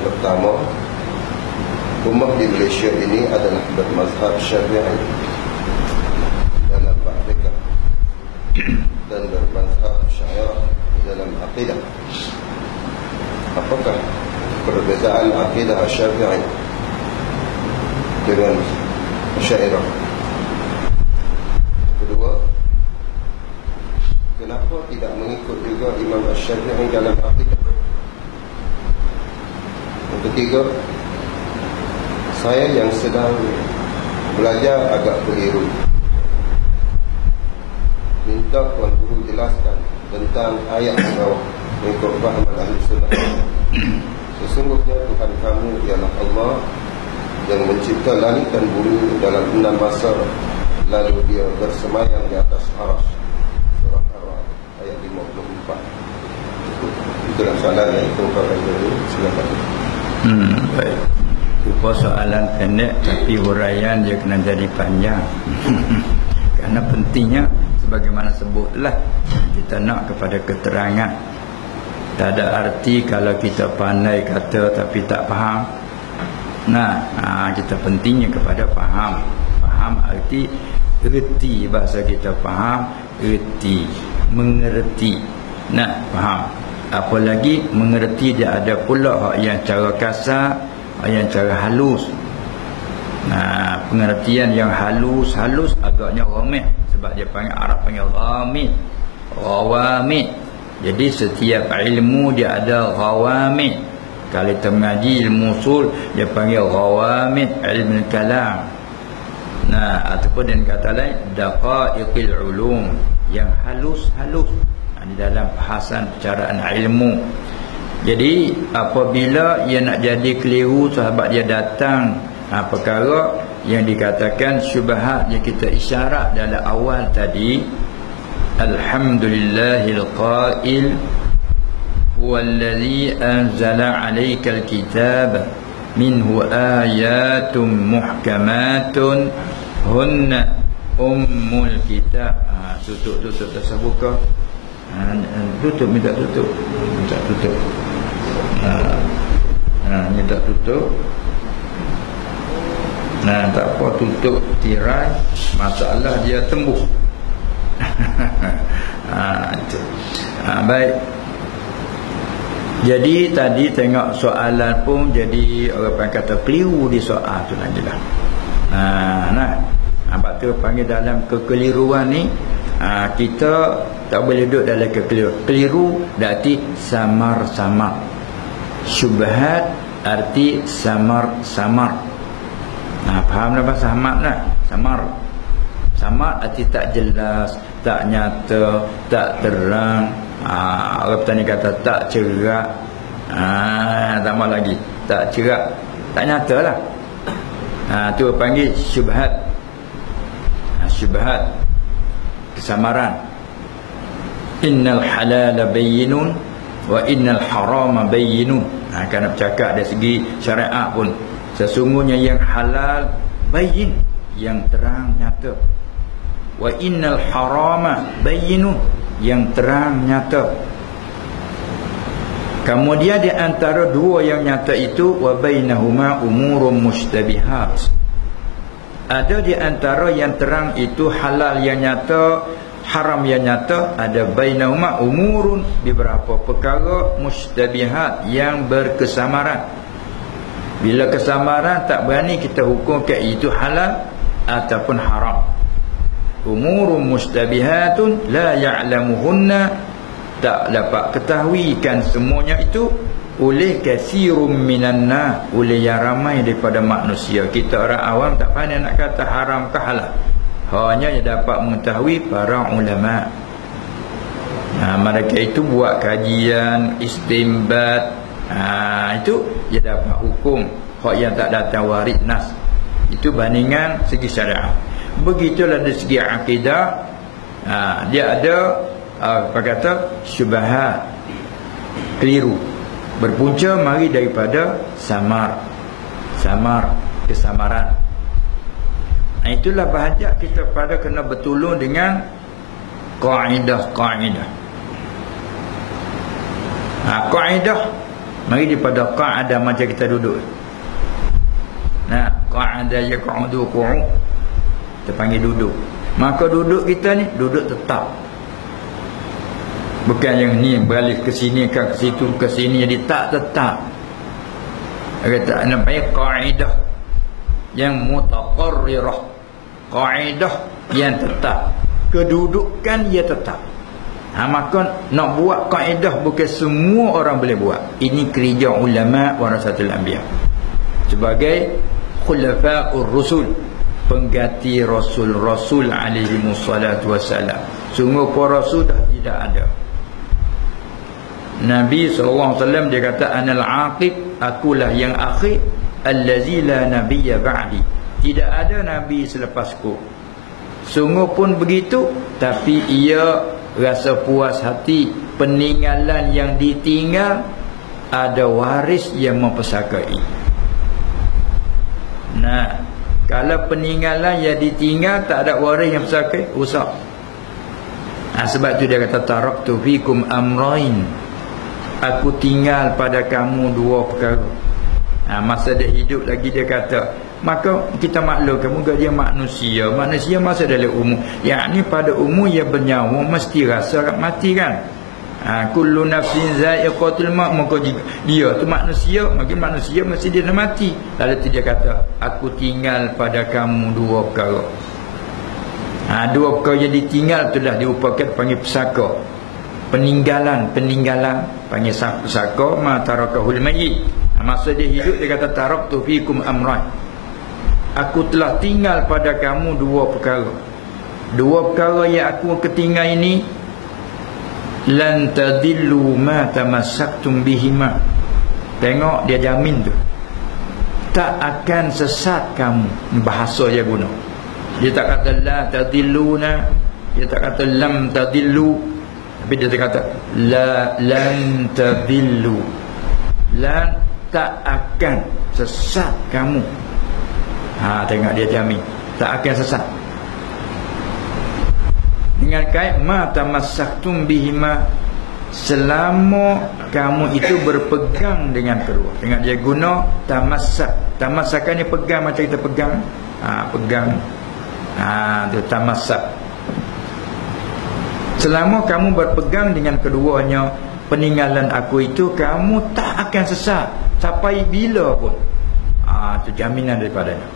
pertama, umat di Malaysia ini adalah bermazhab Syafi'i dalam praktikah dan bermazhab Syairah dalam akidah. Apakah perbezaan akidah Syafi'i dengan Syairah? Kedua, kenapa tidak mengikut juga Imam Syafi'i dalam akidah? Yang ketiga, saya yang sedang belajar agak keliru. Minta Tuan Guru jelaskan tentang ayat di bawah mengikut fahaman ahli sunnah. Sesungguhnya Tuhan kamu ialah Allah yang mencipta langit dan bumi dalam 6 masa, lalu dia bersemayam di atas arasy. Surah Ar-Ra'd ayat 54. Itulah soalan yang itu Bapak Ibu. Silakan. Baik. Rupa soalan pendek tapi huraian dia kena jadi panjang. Kerana pentingnya sebagaimana sebutlah, kita nak kepada keterangan. Tak ada arti kalau kita pandai kata tapi tak faham. Kita pentingnya kepada faham. Faham arti erti, bahasa kita faham, erti, mengerti. Faham. Apalagi mengerti dia ada pula hak yang cara kasar, hak yang cara halus. Pengertian yang halus agaknya ramai, sebab dia panggil Arab panggil ghamid, ghawamid. Jadi setiap ilmu dia ada ghawamid. Kalau kita mengaji ilmu usul dia panggil ghawamid ilmu kalam. Ataupun dengan kata lain daqaiqil ulum, yang halus di dalam bahasan percaraan ilmu. Jadi apabila ia nak jadi keliru, sahabat dia datang perkara yang dikatakan syubhat yang kita isyarat dalam awal tadi, alhamdulillahil qail huwallazi anzala 'alaikal kitab minhu ayatun muhkamatun hunna ummul kitab. Tutup tak usah buka. Minta tutup. Minta tutup. Tak apa, tutup tirai, masalah dia tembus. Baik. Jadi tadi tengok soalan pun jadi orang kata keliru di soal tu sajalah. Sebab tu panggil dalam kekeliruan ni, kita tak boleh duduk dalam kekeliruan. Keliru berarti samar-samar. Syubhat arti samar-samar. Faham dah bahasa Ahmad lah. Samar arti tak jelas, tak nyata, tak terang. Orang petani kata tak cerak. Tambah lagi, tak cerak, tak nyata lah. Tu panggil syubhat. Syubhat, kesamaran. Innal halala bayyinun wa innal harama bayyinun. Kerana bercakap dari segi syariat pun, sesungguhnya yang halal bayyin, yang terang nyata. Wa innal harama bayyinun, yang terang nyata. Kemudian di antara dua yang nyata itu, wa bainahuma umurun mushtabihat. Ada di antara yang terang itu halal yang nyata, haram yang nyata. Ada bainahuma umurun, beberapa perkara mushtabihat, yang berkesamaran. Bila kesamaran tak berani kita hukumkan itu halal ataupun haram. Umurun mushtabihatun la ya'lamuhunna, tak dapat ketahuikan semuanya itu oleh kasirum minan nas, oleh yang ramai daripada manusia. Kita orang awam tak pandai nak kata haram ke halal. Hanya yang dapat mengetahui para ulama. Mereka itu buat kajian, istinbat. Itu dia dapat hukum. Hak yang tak datang warid nas, itu bandingan segi syariat. Begitulah dari segi akidah. Dia ada apa kata syubhat, keliru, berpunca mari daripada samar, kesamaran. Itulah bahajat kita pada kena bertolong dengan kaedah. Kaedah Mari daripada qa'ada macam kita duduk. Nah, qa'ada yaq'udu qu'ud. Kita panggil duduk. Maka duduk kita ni duduk tetap. Bukan yang ni beralih ke sini ke situ ke sini, jadi tak tetap. Kata namanya qa'idah yang mutaqarrirah. Qa'idah yang tetap. Kedudukan ia tetap. Maka nak buat kaedah bukan semua orang boleh buat. Ini kerja ulama warasatul anbiya sebagai khulafa'ur rusul, pengganti rasul-rasul alaihi wassalatu wassalam. Sungguh para rasul dah tidak ada. Nabi SAW dia kata anal aqib, akulah yang akhir, allazi la nabiyya ba'di, tidak ada nabi selepasku. Sungguh pun begitu, tapi ia rasa puas hati peninggalan yang ditinggal ada waris yang mempersakai. Nah, kalau peninggalan yang ditinggal tak ada waris yang mempersakai, rusak. Sebab tu dia kata taraktu fikum amrain, aku tinggal pada kamu dua perkara. Masa dia hidup lagi dia kata, maka kita maklum kamu dia manusia. Manusia masa dalam umur, yakni pada umur ia bernyawa mesti rasa mati kan. Kullu nafsin za'iqatul maut, maka dia tu manusia, maka manusia mesti dia nak mati. Lalu tu dia kata, aku tinggal pada kamu dua perkara. Dua perkara yang ditinggal tu dah diupakan panggil pesaka. Peninggalan panggil pesaka, ma tarakahul mayyit. Masa dia hidup dia kata taraktu fikum amran, aku telah tinggal pada kamu dua perkara. Dua perkara yang aku ketinggal ini, lan tadillu ma tamassaktum bihima. Tengok dia jamin tu, tak akan sesat kamu. Bahasa dia guna, dia tak kata la tadilluna, dia tak kata lam tadillu, tapi dia kata la lan tadillu. Lan, tak akan sesat kamu. Tengok dia jamin tak akan sesat. Dengan kait ma tamassaktum bihima, selama kamu itu berpegang dengan kedua. Dengan dia guna tamassak. Tamassakan ni pegang macam kita pegang. Pegang. Tu tamassak. Selama kamu berpegang dengan keduanya, peninggalan aku itu, kamu tak akan sesat sampai bila pun. Itu jaminan daripadanya.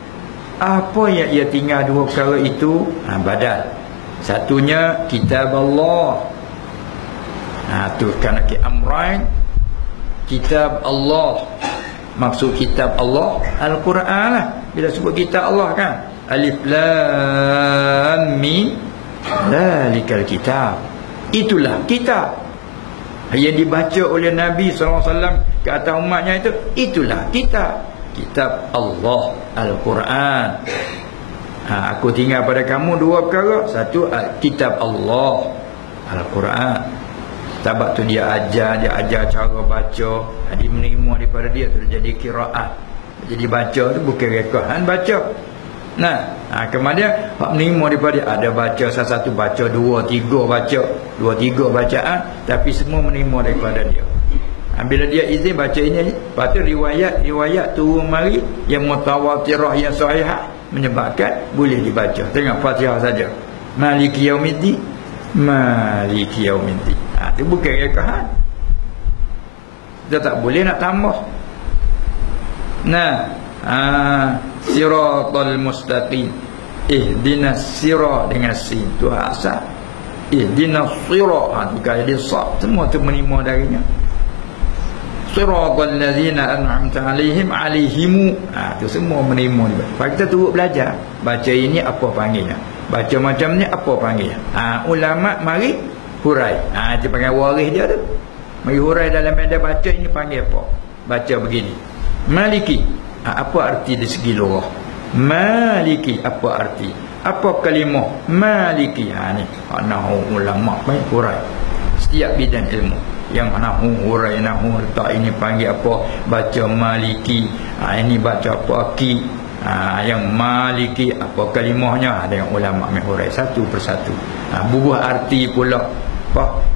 Apa yang ia tinggal dua perkara itu? Badal. Satunya kitab Allah. Tu kan amrain, kitab Allah. Maksud kitab Allah Al-Quran lah. Bila sebut kitab Allah kan, Alif Lam Mim, zalikal kitab, itulah kitab yang dibaca oleh Nabi SAW ke atas umatnya itu. Itulah kitab Allah Al-Quran. Aku tinggal pada kamu dua perkara. Satu, kitab Allah Al-Quran. Sebab tu dia ajar cara baca. Dia menerima daripada dia tu jadi qiraat. Jadi baca tu bukan rekohan baca. Kemudian hak menerima daripada dia, ada baca satu baca, dua tiga bacaan, tapi semua menerima daripada dia. Bila dia izin baca ini, lepas tu riwayat turun mari yang mutawatirah, yang sahihah, menyebabkan boleh dibaca. Tengok Fatihah saja, Maliki Yaumiddin, Maliki Yaumiddin. Itu bukan rekohan. Kita tak boleh nak tambah. Siratal mustaqim, ihdinas sirat dengan sin, tu asal. Ihdinas sirat, tu kaya dia sab, semua tu menerima darinya. Siratal ladzina an'amta alaihim, tu semua menerima dia. Lepas kita turut belajar, baca ini apa panggilnya, baca macam ni apa panggilnya. Ulama mari hurai. Dia panggil waris dia tu. Mari hurai dalam medan baca ini panggil apa. Baca begini, Maliki, apa arti dari segi lughah? Maliki, apa arti? Apa kalimah Maliki? Ni nahu ulama baik hurai setiap bidang ilmu. Yang nahu hurai, nahu letak ini panggil apa, baca Maliki. Ini baca apa ki. Yang Maliki apa kalimahnya, ada yang ulama hurai satu persatu. Bubuh arti pula.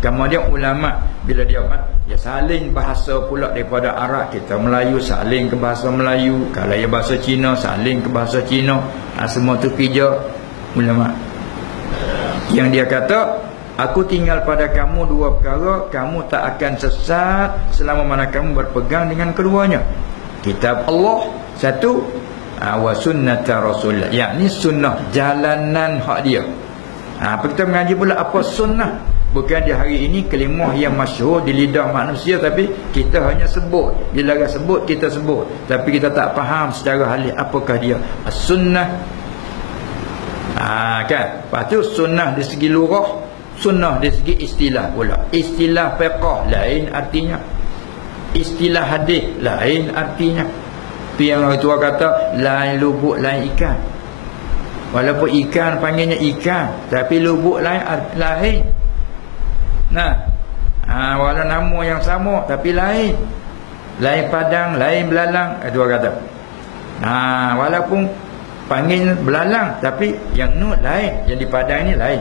Kemudian ulama bila dia Ya saling bahasa pula daripada Arab, kita Melayu saling ke bahasa Melayu, kalau ya bahasa Cina saling ke bahasa Cina. Semua tu kerja ulama. Yang dia kata, aku tinggal pada kamu dua perkara, kamu tak akan sesat selama mana kamu berpegang dengan keduanya. Kitab Allah satu, wa sunnata Rasulullah, yakni sunnah jalanan hak dia. Apa kita mengaji pula apa sunnah? Bukan di hari ini kalimah yang masyhur di lidah manusia, tapi kita hanya sebut. Bila orang sebut, kita sebut, tapi kita tak faham secara halus apakah dia as-sunnah. Kan? Lepas tu sunnah dari segi lurah, sunnah dari segi istilah pula. Istilah fiqh lain artinya, istilah hadis lain artinya. Tu yang orang tua kata lain lubuk lain ikan. Walaupun ikan panggilnya ikan, tapi lubuk lain lain. Walau nama yang sama tapi lain. Lain padang, lain belalang, itu orang kata. Walaupun panggil belalang, tapi yang nu lain, yang di padang ini lain.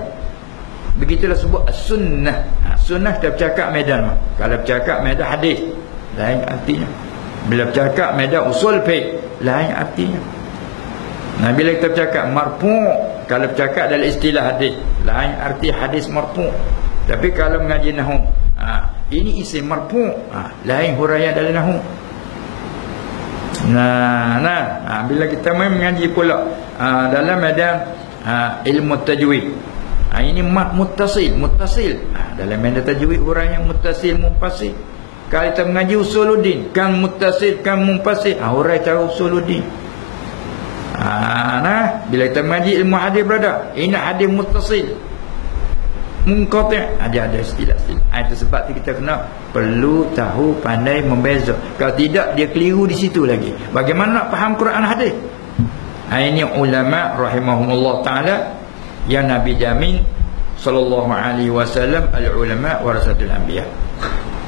Begitulah sebut sunnah. Sunnah kita bercakap medan. Kalau bercakap medan hadis, lain artinya. Bila bercakap medan usul fiqh, lain artinya. Bila kita bercakap marfu', kalau bercakap dalam istilah hadis, lain arti hadis marfu'. Tapi kalau mengaji nahwu, ini isim marfu', lain huraian dalam nahwu. Bila kita mengaji pula dalam medan ilmu tajwid, ini mad muttasil. Dalam medan tajwid huraian muttasil munfasil. Kalau kita mengaji usuluddin, kan muttasil kan munfasil, huraian cara usuluddin. Bila kita mengaji ilmu hadis berada, ini hadis muttasil, munqati', ada istilah-istilah. Itu sebab kita kena perlu tahu pandai membeza. Kalau tidak dia keliru di situ lagi. Bagaimana nak faham Quran hadis? Ini ulama rahimahumullah taala yang Nabi jamin sallallahu alaihi wasallam, al ulama warasatul anbiya.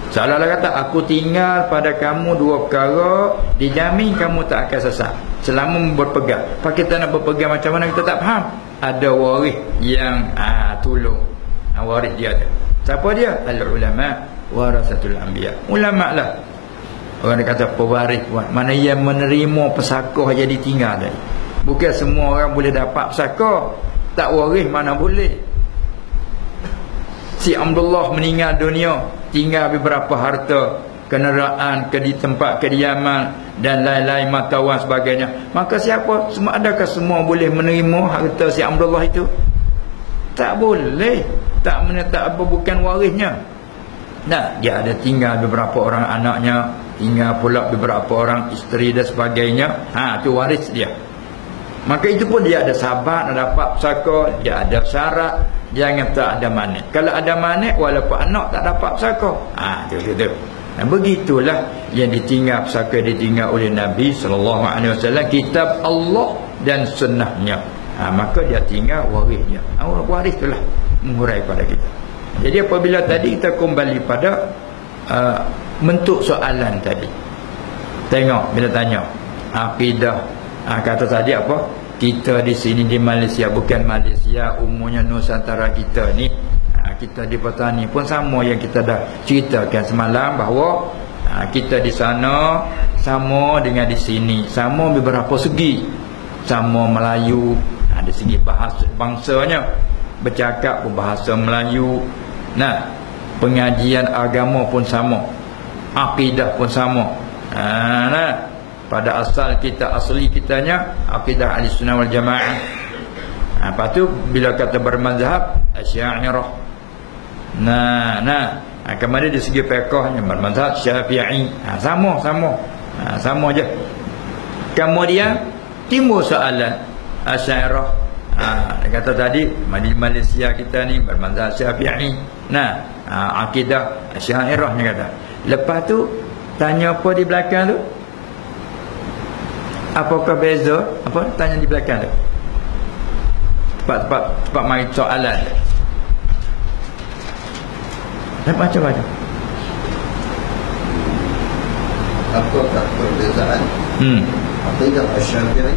Salah kata aku tinggal pada kamu dua perkara, dijamin kamu tak akan sesat selama berpegang. Pak kita nak berpegang macam mana kita tak faham. Ada waris yang tolong. Waris dia ada. Siapa dia? Al-ulama warasatul anbiya. Ulama lah. Orang kata pewaris, mana yang menerima pesakah jadi tinggal tadi. Bukan semua orang boleh dapat pesakah. Tak waris mana boleh. Si Abdullah meninggal dunia, tinggal beberapa harta, kenderaan, di tempat kediaman dan lain-lain mata wang sebagainya. Maka siapa? Adakah semua boleh menerima harta si Abdullah itu? Tak boleh. Tak apa, bukan warisnya. Dia ada tinggal beberapa orang anaknya, tinggal pula beberapa orang isteri dan sebagainya. Itu waris dia. Maka itu pun dia ada sahabat nak dapat pesaka, dia ada syarat. Jangan tak ada manik. Kalau ada manik, walaupun anak tak dapat pesaka. Itu. Begitulah yang ditinggal pesaka, ditinggal oleh Nabi SAW, kitab Allah dan sunnahnya. Maka dia tinggal warisnya. Waris itulah menghurai pada kita. Jadi apabila tadi kita kembali pada bentuk soalan tadi, tengok bila tanya akidah, kata tadi apa? Kita di sini di Malaysia, bukan Malaysia, umumnya Nusantara kita ni, kita di petani pun sama yang kita dah ceritakan semalam, bahawa kita di sana sama dengan di sini, sama beberapa segi. Sama Melayu, dari segi bahasa bangsanya, bercakap berbahasa Melayu. Pengajian agama pun sama, akidah pun sama. Pada asli kitanya akidah Ahlussunnah wal Jamaah. Lepas tu bila kata bermazhab Asy'ariyah. Kemudian dari segi fiqhnya bermazhab Syafi'i. Sama je. Kemudian timbul soalan Asy'ariyah. Dia kata tadi di Malaysia kita ni bermazhab Syafi'i. Akidah Asy'ariyah dia kata. Lepas tu tanya apa di belakang tu? Apakah beza? Apa tanya di belakang tu? Cepat mari soalan. Macam-macam. Apakah perbezaan akidah Asy'ariyah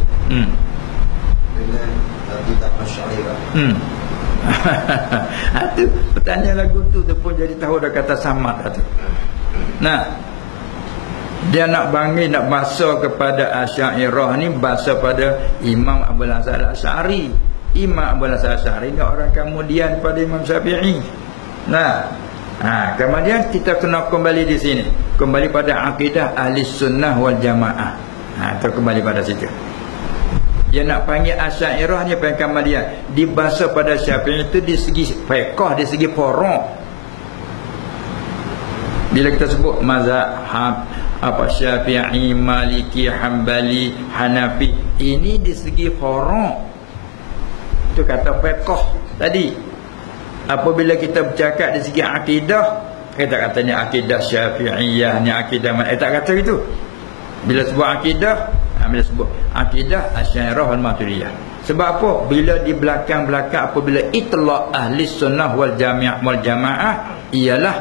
dengan akidah Asy'ariyah? Itu pertanyaan lagu tu pun jadi tahu dah kata sama tu. Nah, dia nak bangkit, nak basa kepada Asy'ariyah ni, basa pada Imam Abul Hasan Al-Asy'ari. Imam Abul Hasan Al-Asy'ari ni orang kemudian pada Imam Syafi'i. Nah, kemudian kita kena kembali di sini, kembali pada akidah ahli sunnah wal jamaah. Kita kembali pada situ. Dia nak panggil Asy'ariyah ni panggil kemudian dibahasa pada Syafi'i itu di segi fiqh, di segi furu'. Bila kita sebut mazhab Syafi'i, Maliki, Hambali, Hanafi, ini di segi furu'. Itu kata fiqh tadi. Apabila kita bercakap di segi akidah, kita kata ni akidah Syafi'iyah, ni akidah mana, tak kata itu. Bila sebut akidah, bila sebut akidah Asy'ariyah wal Maturidiyah. Sebab apa? Bila di belakang-belakang apabila itlaq ahli sunnah wal jamaah ialah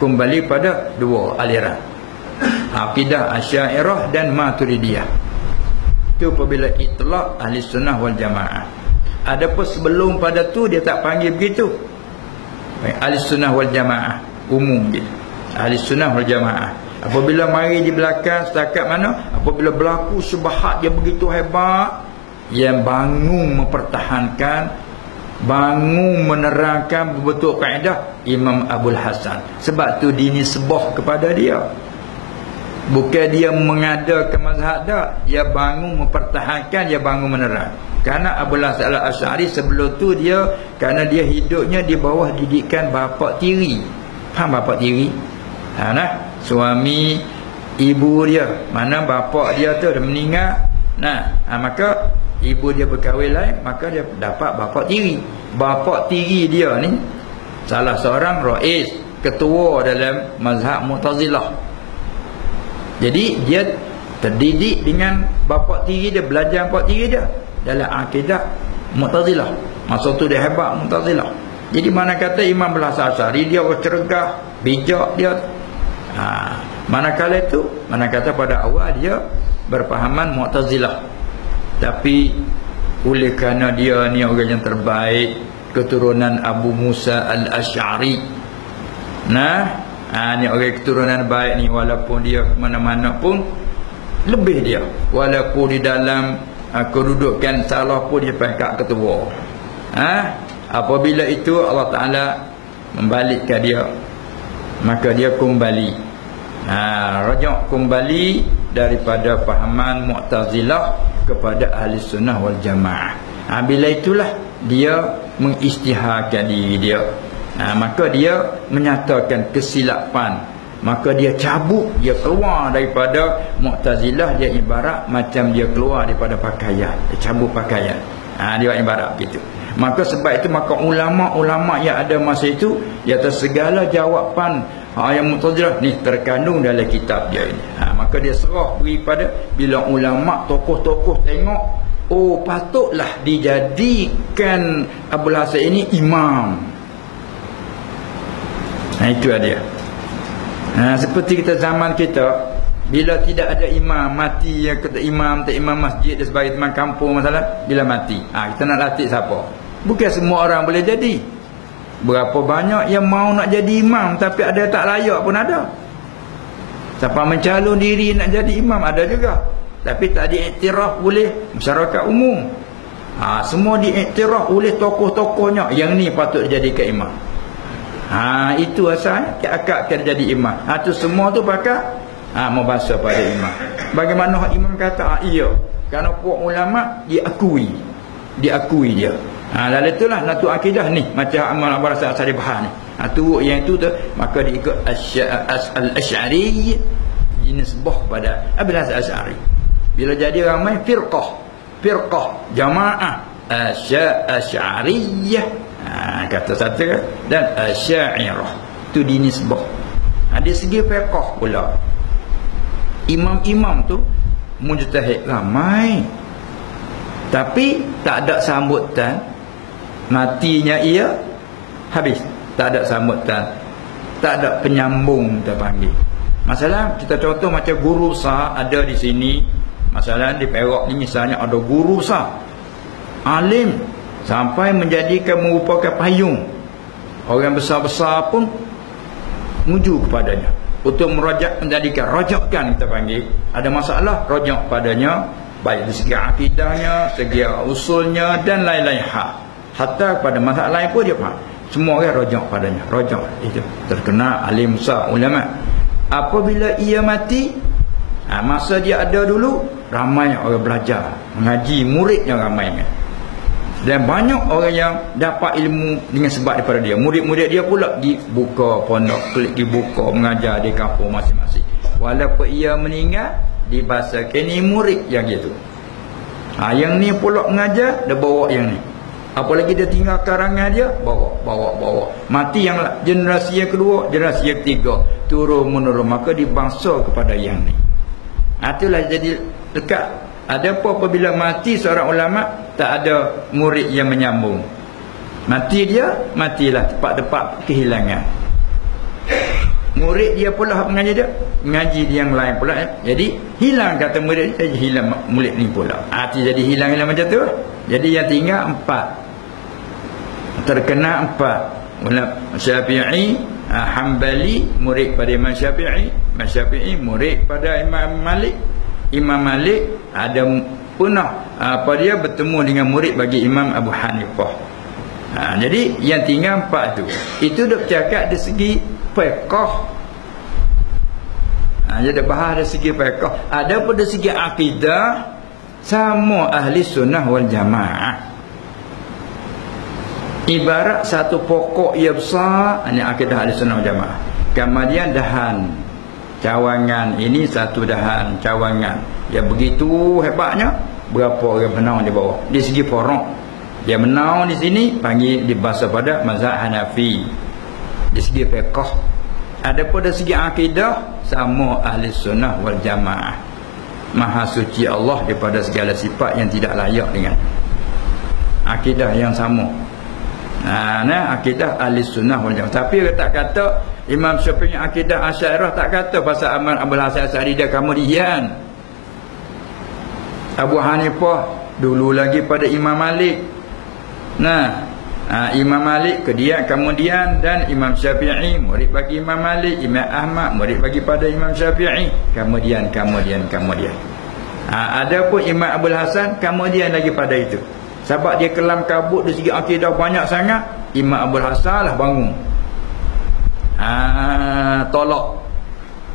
kembali pada dua aliran, akidah Asy'ariyah dan Maturidiyah. Itu apabila itlaq ahli sunnah wal jamaah. Adapun sebelum pada tu dia tak panggil begitu. Ahli sunnah wal jamaah umum dia. Ahli sunnah wal jamaah. Apabila mari di belakang setakat mana? Apabila berlaku syubhat yang begitu hebat, yang bangun mempertahankan, bangun menerangkan betul kaedah Imam Abul Hasan. Sebab tu dinisbah kepada dia. Bukan dia mengadakan mazhab dah, dia bangun mempertahankan, dia bangun menerang. Karena Abul Hasan Al-Asy'ari sebelum tu dia, kerana dia hidupnya di bawah didikan bapa tiri. Faham bapa tiri? Suami ibu dia, mana bapa dia tu dah meninggal. Maka ibu dia berkahwin lain, maka dia dapat bapa tiri. Bapa tiri dia ni salah seorang rais, ketua dalam mazhab Mu'tazilah. Jadi dia terdidik dengan bapa tiri dia, belajar bapa tiri dia dalam akidah Mu'tazilah. Masa tu dia hebat Mu'tazilah. Jadi mana kata Imam Abul Hasan Al-Asy'ari dia orang cergah, bijak dia. Manakala itu, mana kata pada awal dia berpahaman Mu'tazilah. Tapi oleh kerana dia ni orang yang terbaik, keturunan Abu Musa Al-Asy'ari. Ni orang keturunan baik ni, walaupun dia mana-mana pun lebih dia. Walaupun di dalam kedudukan salah pun dia pangkat ketua. Apabila itu Allah Ta'ala membalikkan dia, maka dia kembali rajak kembali daripada fahaman Mu'tazilah kepada ahli sunnah wal jamaah. Bila itulah dia mengisytiharkan diri dia. Maka dia menyatakan kesilapan, maka dia cabut, dia keluar daripada Mu'tazilah. Dia ibarat macam dia keluar daripada pakaian, dia cabut pakaian. Dia ibarat begitu. Maka sebab itu, maka ulama-ulama yang ada masa itu, di atas segala jawapan yang Mu'tazilah ni terkandung dalam kitab dia ini. Maka dia serah beri pada, bila ulama tokoh-tokoh tengok, oh patutlah dijadikan Abul Hasan ini imam. Itu dia. Seperti kita zaman kita, bila tidak ada imam, mati yang kata imam, tak imam masjid dan sebagai teman kampung masalah, bila mati, kita nak latih siapa? Bukan semua orang boleh jadi. Berapa banyak yang mau nak jadi imam, tapi ada tak layak pun ada. Siapa mencalon diri nak jadi imam, ada juga. Tapi tak diiktiraf oleh masyarakat umum. Semua diiktiraf oleh tokoh-tokohnya, yang ni patut dijadikan imam. Itu asalnya akak kena jadi imam. Tu semua tu pakai membahasa pada imam. Bagaimana imam kata? Iya. Kerana puak ulama diakui dia. Lalu itulah natu akidah ni, macam amal Abul Hasan Al-Asy'ari bahas ni. Tu yang itu tu, maka diikut Al-Asy'ari, dinisbah pada Abul Hasan Al-Asy'ari. Bila jadi ramai firqah jamaah Asy'ariyah, kata satu, dan Asy'ariyah tu dinisbah. Di segi fiqh pula, imam-imam tu mujtahid ramai, tapi tak ada sambutan. Matinya ia habis, tak ada sambutan, tak ada penyambung terpanggil. Masalah kita contoh macam guru besar ada di sini. Masalah di Perak ni misalnya ada guru besar, alim sampai menjadikan merupakan payung. Orang besar-besar pun menuju kepadanya. untuk merajak, menjadikan rajakkan kita panggil, ada masalah rajak padanya, baik dari segi akidahnya, segi usulnya dan lain-lain hal. Hatta pada masalah lain pun dia faham. Semua orang rajak padanya. Rajak itu terkenal alim besar ulama. Apabila ia mati, masa dia ada dulu, ramai orang belajar mengaji, muridnya ramai. Dan banyak orang yang dapat ilmu dengan sebab daripada dia. Murid-murid dia pula dibuka pondok, klik dibuka mengajar di kampung masing-masing. Walaupun ia meninggal, dibahasakan ni murid yang gitu. Yang ni pula mengajar, dia bawa yang ni. Apalagi dia tinggal karangan dia, bawa. Mati yang generasi yang kedua, generasi yang ketiga, turun menurun, maka dibangsa kepada yang ni. Itulah jadi dekat. Adapun apabila mati seorang ulama, tak ada murid yang menyambung. Mati dia, matilah tepat-tepat kehilangan. Murid dia pula mengaji dia, mengaji dia yang lain pula. Jadi hilang kata murid dia, jadi hilang murid ni pula. Jadi hilang macam tu. Jadi yang tinggal 4. Terkena 4. Ulama Syafi'i, Hambali murid pada Imam Syafi'i, Imam Syafi'i murid pada Imam Malik. Imam Malik ada punah dia bertemu dengan murid bagi Imam Abu Hanifah. Jadi yang tinggal 4 tu. Itu dah bercakap dari segi fiqh. Jadi bahas dari segi fiqh. Ada pun dari segi akidah, sama ahli sunnah wal jamaah. Ibarat satu pokok yang besar, ini akidah ahli sunnah wal jamaah. Kemudian dahan cawangan ini, satu dahan cawangan yang begitu hebatnya, berapa orang menang di bawah. Di segi porok dia menang di sini, panggil dibahasa pada mazhab Hanafi. Di segi fiqh. Adapun dari segi akidah, sama ahli sunnah wal jamaah. Maha suci Allah daripada segala sifat yang tidak layak dengan. Akidah yang sama. Akidah ahli sunnah wal jamaah. Tapi dia tak kata Imam Syafi'i akidah Asy'ariyah, tak kata pasal Ahmad Abdul Hasan Asy'ari dia kemudian. Abu Hanifah dulu lagi pada Imam Malik. Imam Malik kemudian, dan Imam Syafi'i murid bagi Imam Malik, Imam Ahmad murid bagi pada Imam Syafi'i, kemudian. Adapun Imam Abdul Hasan kemudian lagi pada itu. Sebab dia kelam kabut dari segi akidah banyak sangat, Imam Abdul Hasan lah bangun. Tolak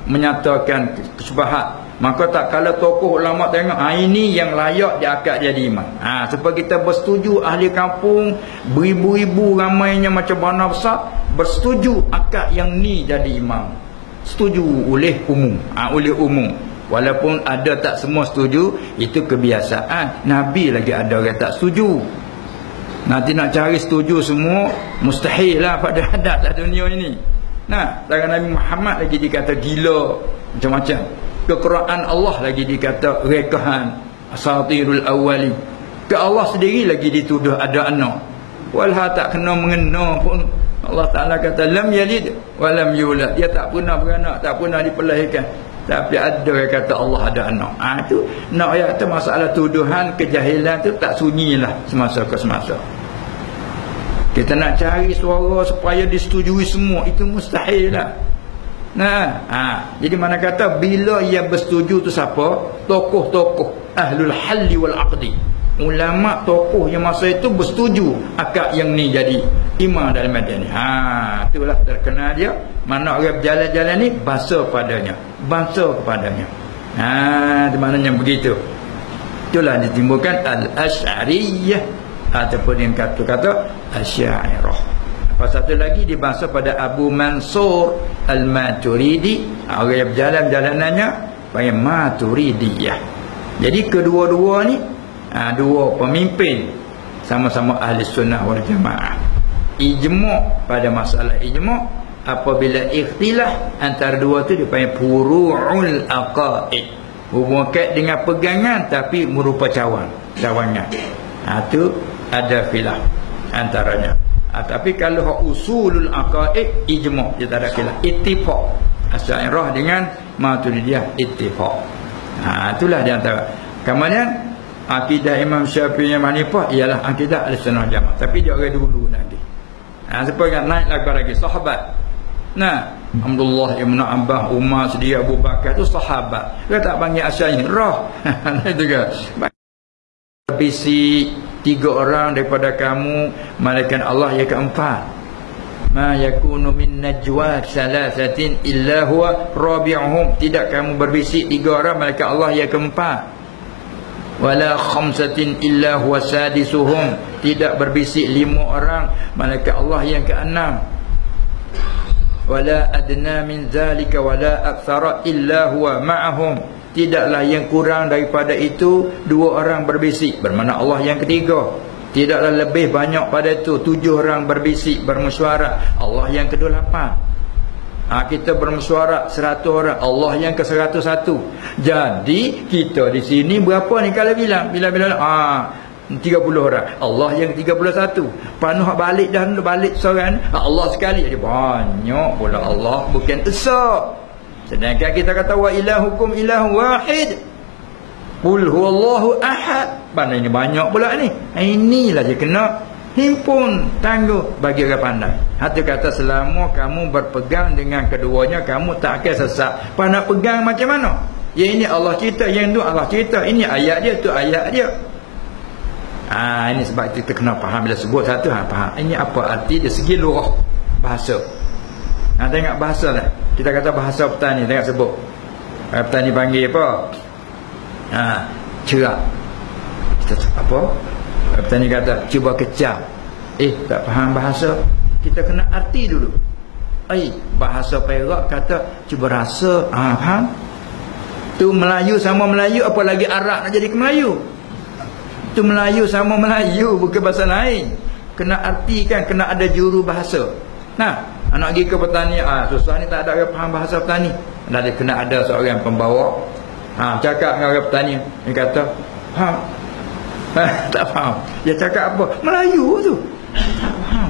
menyatakan kesubahat. Maka tak kala tokoh ulama tengok ini yang layak diangkat jadi imam. Sebab kita bersetuju, ahli kampung beribu-ribu ramainya macam mana besar bersetuju akad yang ni jadi imam. Setuju oleh umum. Walaupun ada tak semua setuju, itu kebiasaan. Nabi lagi ada orang tak setuju. Nanti nak cari setuju semua mustahil lah pada adat dunia ini. Tangan Nabi Muhammad lagi dikata gila, macam-macam. Ke-Quran Allah lagi dikata rekahan, asatirul awwali. Ke Allah sendiri lagi dituduh ada anak. Walha tak kena mengena pun. Allah Ta'ala kata lam yalid wa lam yulad. Dia tak pernah beranak, tak pernah dipelahirkan. Tapi ada yang kata Allah ada anak. Itu nak ayat tu masalah tuduhan, kejahilan tu tak sunyilah semasa ke semasa. Kita nak cari suara supaya disetujui semua, itu mustahil lah. Jadi mana kata bila ia bersetuju tu siapa? Tokoh-tokoh ahlul halli wal aqdi. Ulama tokoh yang masa itu bersetuju akad yang ni jadi imam dalam medan ni. Itulah terkenal dia. Mana orang berjalan-jalan ni bangsa kepadanya. Itu maknanya begitu. Itulah ditimbulkan al-Asy'ariyah ataupun yang kata Asy'ariyah. Satu lagi dibahasa pada Abu Mansur Al-Maturidi. Orang yang berjalan-jalanannya panggil Maturidiyah. Jadi kedua-dua ni dua pemimpin sama-sama ahli sunnah wal jamaah. Ijma' pada masalah ijma', apabila ikhtilaf antara dua tu dipanggil furu'ul aqaid. Hubungan kait dengan pegangan tapi merupa cawangan. Itu ada khilaf antaranya. Tapi kalau hak usulul aqaid ijma', dia tak ada khilaf, ittifaq. Asy'ariyah dengan Maturidiyah ittifaq. Itulah di antara. Kemudian akidah Imam Syafi'i yang Hanifah ialah akidah Ahlussunnah Jamaah. Tapi dia orang dulu nanti. Supaya naik lagi sahabat. Abdullah Ibn Abbas, Umar, Siddiq, Abu Bakar tu sahabat. Dia tak panggil Asyairah. Itu ke? Bisi 3 orang daripada kamu, malaikat Allah yang keempat. Ma yakunu min najwa salasatin illa huwa rabi'uhum. Tidak kamu berbisik 3 orang, malaikat Allah yang keempat. Wala khamsatin illa huwa sadisuhum. Tidak berbisik 5 orang, malaikat Allah yang keenam. Wala adna min zalika wala aktsara illa huwa ma'ahum. Tidaklah yang kurang daripada itu 2 orang berbisik, bermakna Allah yang ketiga. Tidaklah lebih banyak pada itu 7 orang berbisik, bermesyuarat, Allah yang ke-28. Kita bermesyuarat 100 orang, Allah yang ke-101. Jadi kita di sini berapa ni kalau bilang? Bila 30 orang, Allah yang ke-31. Panuh balik dah, balik seorang, Allah sekali. Jadi banyak pula Allah, bukan esok. Sedangkan kita kata wa ilahukum ilahu wahid, qul huwallahu ahad. Mana ini banyak pula ni. Inilah je kena himpun, tangguh bagi orang pandai. Hati kata selama kamu berpegang dengan keduanya, kamu tak akan sesat. Pandai pegang macam mana? Ya ini Allah cerita, yang tu Allah cerita, ini ayat dia, tu ayat dia. Ini sebab kita kena faham. Bila sebut satu, faham ini apa arti dari segi lughah bahasa. Tengok bahasa lah. Kita kata bahasa petani, tengok sebut. Petani panggil apa? Cerak. Kita apa? Petani kata cuba kecap. Tak faham bahasa, kita kena arti dulu. Bahasa Perak kata cuba rasa. Faham? Tu Melayu sama Melayu, apa lagi Arab nak jadi ke Melayu? Tu Melayu sama Melayu, bukan bahasa lain. Kena artikan, kena ada juru bahasa. Nak pergi ke petani, susah ni, tak ada orang faham bahasa petani. Dia kena ada seorang pembawa. Cakap dengan orang petani, dia kata faham? Tak faham. Dia cakap apa? Melayu tu.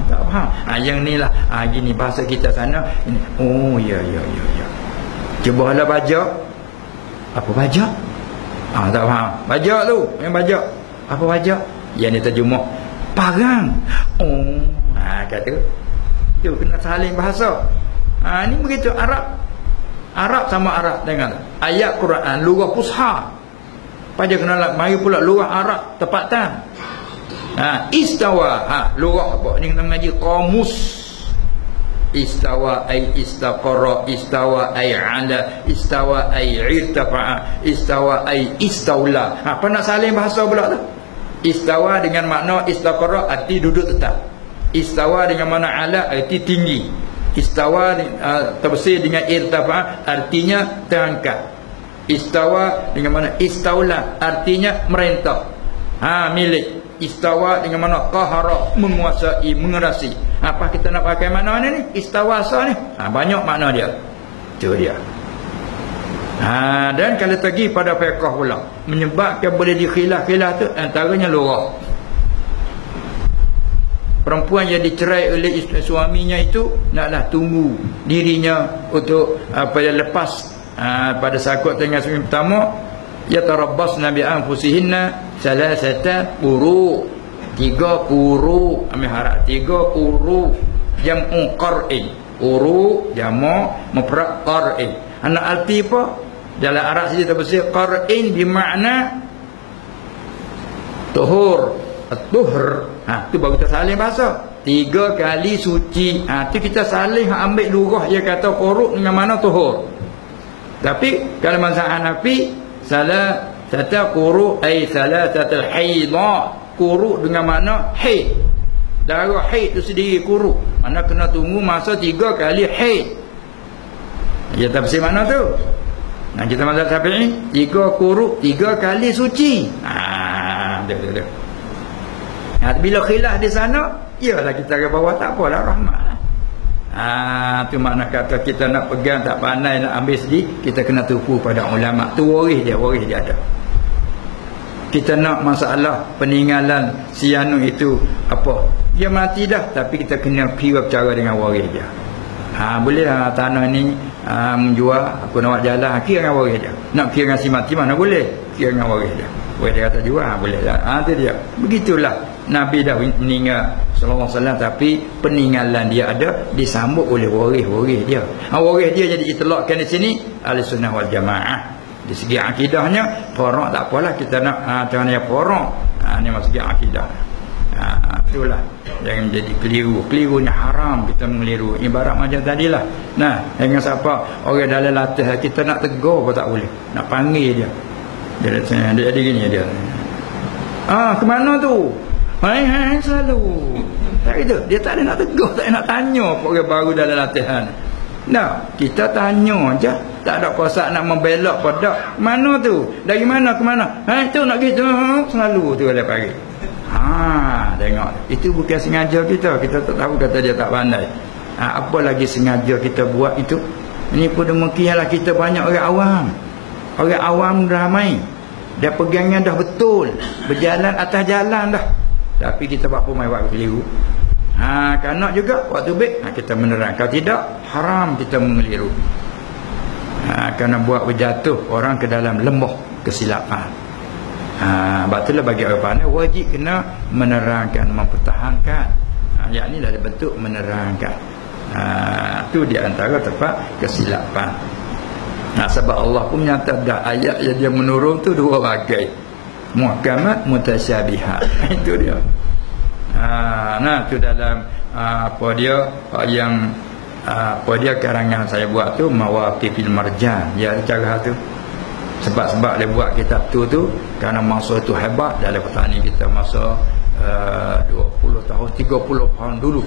Tak faham. Yang ni lah, gini bahasa kita sana ini. Oh ya. Cuba lah bajak. Apa bajak? Tak faham. Bajak tu, yang bajak. Apa bajak? Yang ni terjemah parang. Kata tu kena saling bahasa. Ni begitu Arab sama Arab. Dengar ayat Quran lughah fusha. Pada kena mari pula lughah Arab tepatan. Istawa, lughah apa ni kita mengaji kamus. Istawa ay istaqara, istawa ay ala, istawa ay irtafa'a, istawa ay istaula. Apa nak saling bahasa pula tu? Istawa dengan makna istaqara, arti duduk tetap. Istawa dengan makna ala, arti tinggi. Istawa tafsir dengan irtafa'a, artinya terangkat. Istawa dengan makna istaula, artinya merentah, milik. Istawa dengan makna qahara, menguasai, mengerasi. Apa kita nak pakai makna ni? Istawasa ni. Banyak makna dia. Itu dia. Dan kalau pergi pada fiqh pula, menyebabkan boleh dikhilaf-khilaf tu antaranya lughah. Perempuan yang dicerai oleh suaminya itu naklah tunggu dirinya untuk lepas pada sakut dengan suami pertama, yatarabbasna bi anfusihinna salasata quru, 3 quru. Ambil harap 3 quru, jam'u qar'in. Quru jamak mufrad qar'in. Anak arti apa? Dalam Arab sini tafsir qar'in bermakna tuhur, at-tuhr. Tu baru kita saling bahasa. 3 kali suci. Tu kita saling ambil lughah dia kata quru dengan mana tuhur. Tapi kalau mazhab Hanafi salasata quru ay salasatul haidha. Quru dengan makna haid. Darah haid tu sendiri quru. Mana kena tunggu masa 3 kali haid. Dia tafsir mana tu? Kita mazhab Syafi'i 3 quru, 3 kali suci. Dia. Bila khilaf di sana, iyalah kita ke bawah, tak apalah, rahmatlah. Tu makna kata kita nak pegang tak pandai nak ambil sendiri, kita kena tupu pada ulama. Tu waris dia ada. Kita nak masalah peninggalan si anu itu apa? Dia mati dah, tapi kita kena kira cara dengan waris dia. Boleh lah tanah ni menjual, aku nak buat jalan, kira dengan waris dia. Nak kira dengan si mati mana boleh? Kira dengan waris dia. Waris dia kata jual, boleh lah. Itu dia. Begitulah Nabi dah meninggal sallallahu alaihi wasallam, tapi peninggalan dia ada disambut oleh waris-waris dia. Waris dia jadi itlaqkan di sini Ahlussunnah wal Jamaah. Di segi akidahnya farak tak apalah kita nak macam mana farak. Ni maksud akidah. Itulah jangan menjadi kelirunya haram kita mengeliru. Ibarat macam tadilah. Nah, dengan siapa orang dalam latih kita nak tegur pun tak boleh. Nak panggil dia. Dia jadi gini dia. Ke mana tu? Hai selalu. Tak gitu. Dia tak ada nak tegur, tak ada nak tanya orang baru dalam latihan. Nah, kita tanya aja. Tak ada kuasa nak membelok pada mana tu? Dari mana ke mana? Tu nak gitu selalu tu dia panggil. Tengok. Itu bukan sengaja kita. Kita tak tahu kata dia tak pandai. Apa lagi sengaja kita buat itu? Ini pun demikianlah kita banyak orang awam. Orang awam ramai. Dia pegangnya dah betul. Berjalan atas jalan dah. Tapi kita buat pun main buat keliru. Kanak juga waktu baik kita menerang. Kalau tidak, haram kita mengeliru. Kerana buat berjatuh orang ke dalam lembah kesilapan. Itulah bagi orang pandai wajib kena menerangkan, mempertahankan. Yang ini adalah bentuk menerangkan. Itu di antara tempat kesilapan. Sebab Allah pun menyata dah ayat yang dia menurun tu dua bagai. Muhkamat, mutasyabihat. Itu dia. Itu dalam apa dia karangan saya buat tu Mawaqifil Marjan. Ya cara tu. Sebab dia buat kitab tu kerana masa itu hebat dalam petani kita masa 20 tahun 30 tahun dulu.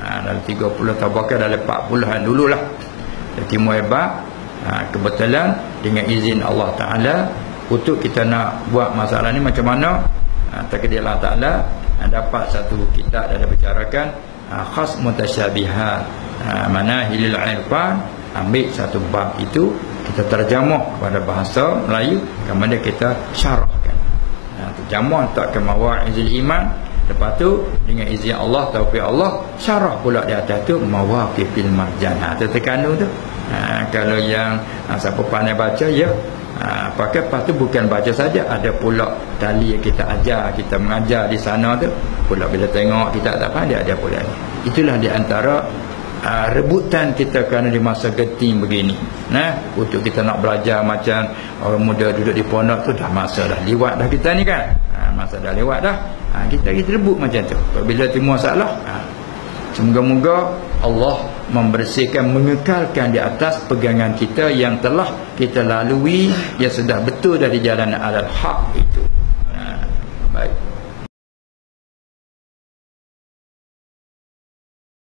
Dalam 30 tahun bahkan dalam 40-an dululah. Jadi hebat. Kebetulan dengan izin Allah Ta'ala untuk kita nak buat masalah ni macam mana, takdir Allah Ta'ala dapat satu kitab dan bicarakan khas mutasyabihat, mana hilal irfan, ambil satu bab itu kita terjemah kepada bahasa Melayu, kemudian kita syarahkan. Terjemah tak ke mawa'izil iman, lepas tu dengan izin Allah, taufik Allah, syarah pula di atas tu Mawaqifil Marjan. Itu terkandung tu. Kalau yang siapa pandai baca ya, pakai lepas tu bukan baca saja, ada pula tali yang kita ajar, kita mengajar di sana tu pula bila tengok kita tak pandai ada pula ni. Itulah di antara rebutan kita kerana di masa genting begini. Untuk kita nak belajar macam orang muda duduk di pondok tu dah masa dah lewat dah kita ni kan. Masa dah lewat dah. Kita rebut macam tu. Bila timbul masalah, semoga-moga Allah membersihkan, mengekalkan di atas pegangan kita yang telah kita lalui, yang sudah betul dari jalan alal haq itu. Baik.